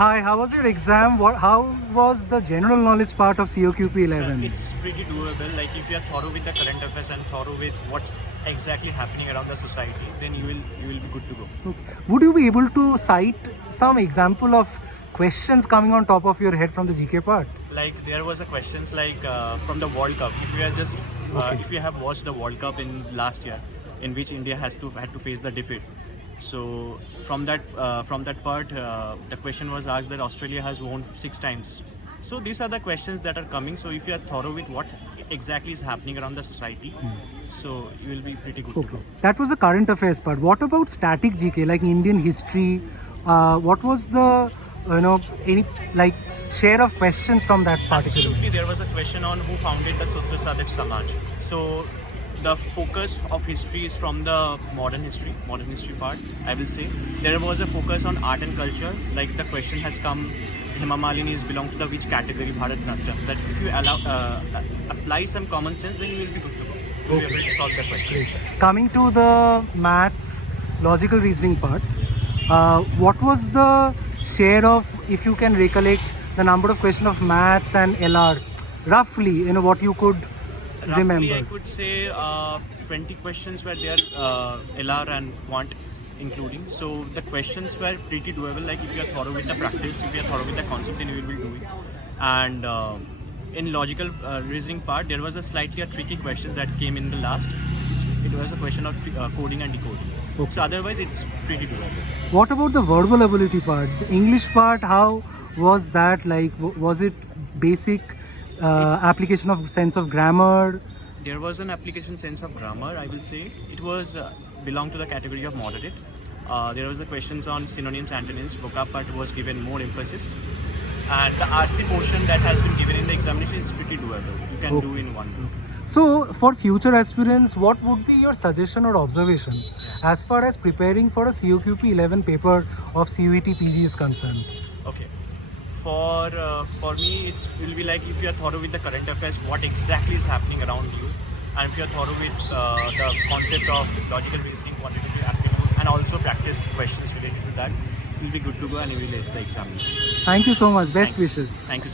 Hi, how was your exam? How was the general knowledge part of COQP 11? So it's pretty doable. Like if you are thorough with the current affairs and thorough with what's exactly happening around the society, then you will be good to go. Okay. Would you be able to cite some example of questions coming on top of your head from the GK part? Like there was a questions like from the World Cup. If you are just Okay. if you have watched the World Cup in last year, in which India had to face the defeat. So from that part, the question was asked that Australia has won 6 times. So these are the questions that are coming. So if you are thorough with what exactly is happening around the society, so you will be pretty good to Okay. go. That was the current affairs part. What about static GK, like Indian history? What was the, any like share of questions from that particular? Absolutely, there was a question on who founded the Sudra Sadhak Samaj. So the focus of history is from the modern history part, I will say. There was a focus on art and culture, like the question has come, Hema Malini belong to the which category, Bharat Natya, that if you apply some common sense, then you will be good to go. You will be able to solve the question. Coming to the maths, logical reasoning part, what was the share of, if you can recollect, the number of questions of maths and LR, roughly, what you could remember? Roughly, I could say 20 questions were there, LR and quant including. So the questions were pretty doable. Like if you are thorough with the practice, if you are thorough with the concept, then you will be doing. And in logical reasoning part, there was a slightly tricky question that came in the last. It was a question of coding and decoding. Okay. So otherwise, it's pretty doable. What about the verbal ability part? The English part, how was that? Like, was it basic application of sense of grammar? There was an application sense of grammar, I will say. It was belonged to the category of moderate. There was a questions on synonyms, antonyms. Vocab part was given more emphasis. And the RC portion that has been given in the examination is pretty doable. You can do in one go. So, for future aspirants, what would be your suggestion or observation as far as preparing for a COQP 11 paper of CUET PG is concerned? Okay. For me, it will be like if you are thorough with the current affairs, what exactly is happening around you, and if you are thorough with the concept of logical reasoning, quantitative aptitude, and also practice questions related to that, you will be good to go and you will ace the examination. Thank you so much. Best Thank you. wishes. Thank you, sir.